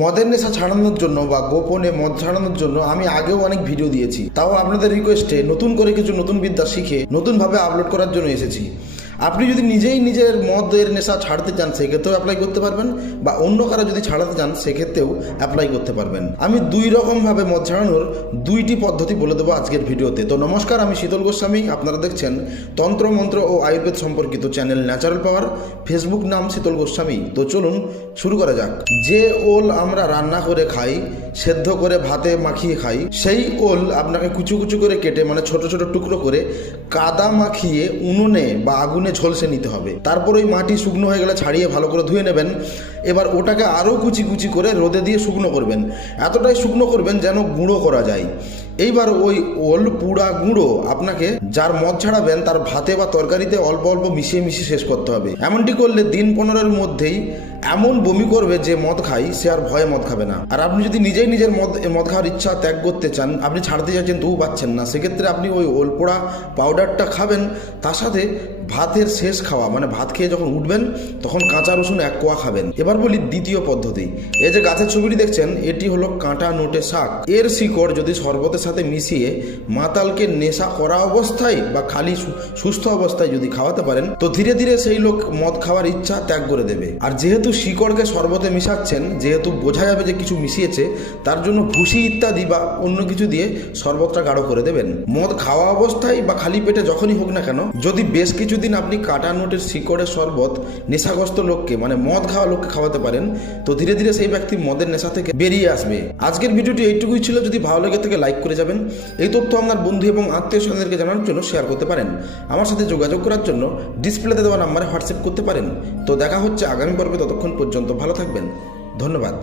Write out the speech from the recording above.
মদের নেশা ছাড়ানোর জন্য বা গোপনে মদ ছাড়ানোর জন্য আমি আগেও অনেক ভিডিও দিয়েছি, তাও আপনাদের রিকোয়েস্টে নতুন করে কিছু নতুন বিদ্যা শিখে নতুনভাবে আপলোড করার জন্য এসেছি। আপনি যদি নিজেই নিজের মদের নেশা ছাড়তে চান সেক্ষেত্রেও অ্যাপ্লাই করতে পারবেন, বা অন্য কারো যদি ছাড়াতে চান সেক্ষেত্রেও অ্যাপ্লাই করতে পারবেন। আমি দুই রকমভাবে মদ ছাড়ানোর দুইটি পদ্ধতি বলে দেবো আজকের ভিডিওতে। তো নমস্কার, আমি শীতল গোস্বামী। আপনারা দেখছেন তন্ত্র মন্ত্র ও আয়ুর্বেদ সম্পর্কিত চ্যানেল ন্যাচারাল পাওয়ার, ফেসবুক নাম শীতল গোস্বামী। তো চলুন শুরু করা যাক। যে ওল আমরা রান্না করে খাই, সেদ্ধ করে ভাতে মাখিয়ে খাই, সেই ওল আপনাকে কুচু কুচু করে কেটে মানে ছোট ছোট টুকরো করে কাদা মাখিয়ে উনুনে বা আগুনে ঝলসে নিতে হবে। তারপর ওই মাটি শুকনো হয়ে গেলে ছাড়িয়ে ভালো করে ধুয়ে নেবেন। এবার ওটাকে আরও কুচি কুচি করে রোদে দিয়ে শুকনো করবেন। এতটাই শুকনো করবেন যেন গুঁড়ো করা যায়। এইবার ওই ওল পুড়া গুঁড়ো আপনাকে যার মদ ছাড়াবেন তার ভাতে বা তরকারিতে অল্প অল্প মিশিয়ে মিশিয়ে শেষ করতে হবে। এমনটি করলে দিন 15-এর মধ্যেই এমন বমি করবে যে মদ খাই সে আর ভয়ে মদ খাবে না। আর আপনি যদি নিজেই নিজের মদ খাওয়ার ইচ্ছা ত্যাগ করতে চান, আপনি ছাড়তে চাইছেন তবু পাচ্ছেন না, সেক্ষেত্রে আপনি ওই ওল পোড়া পাউডারটা খাবেন। তার সাথে ভাতের শেষ খাওয়া মানে ভাত খেয়ে যখন উঠবেন তখন কাঁচা রসুন 1 কোয়া খাবেন। এবার বলি দ্বিতীয় পদ্ধতি। এই যে গাছের ছবিটি দেখছেন, এটি হলো কাঁটা নোটে শাক। এর শিকড় যদি শরবতের সাথে মিশিয়ে মাতালকে নেশা করা অবস্থায় বা খালি সুস্থ অবস্থায় যদি খাওয়াতে পারেন, তো ধীরে ধীরে সেই লোক মদ খাওয়ার ইচ্ছা ত্যাগ করে দেবে। আর যেহেতু শিকড়কে শরবতে মিশাচ্ছেন, যেহেতু বোঝা যাবে যে কিছু মিশিয়েছে, তার জন্য ভুসি ইত্যাদি বা অন্য কিছু দিয়ে শরবতটা গাঢ় করে দেবেন। মদ খাওয়া অবস্থায় বা খালি পেটে যখনই হোক না কেন, যদি বেশ কিছুদিন আপনি কাঁটা নোটের শিকড়ের শরবত নেশাগ্রস্ত লোককে মানে মদ খাওয়া লোককে খাওয়াতে পারেন, তো ধীরে ধীরে সেই ব্যক্তি মদের নেশা থেকে বেরিয়ে আসবে। আজকের ভিডিওটি এইটুকুই ছিল। যদি ভালো লেগে থাকে লাইক করে যাবেন। এই তথ্য আপনার বন্ধু এবং আত্মীয় স্বজনদেরকে জানানোর জন্য শেয়ার করতে পারেন। আমার সাথে যোগাযোগ করার জন্য ডিসপ্লেতে দেওয়া নাম্বারে হোয়াটসঅ্যাপ করতে পারেন। তো দেখা হচ্ছে আগামী পর্বে। ততক্ষণ পর্যন্ত ভালো থাকবেন। ধন্যবাদ।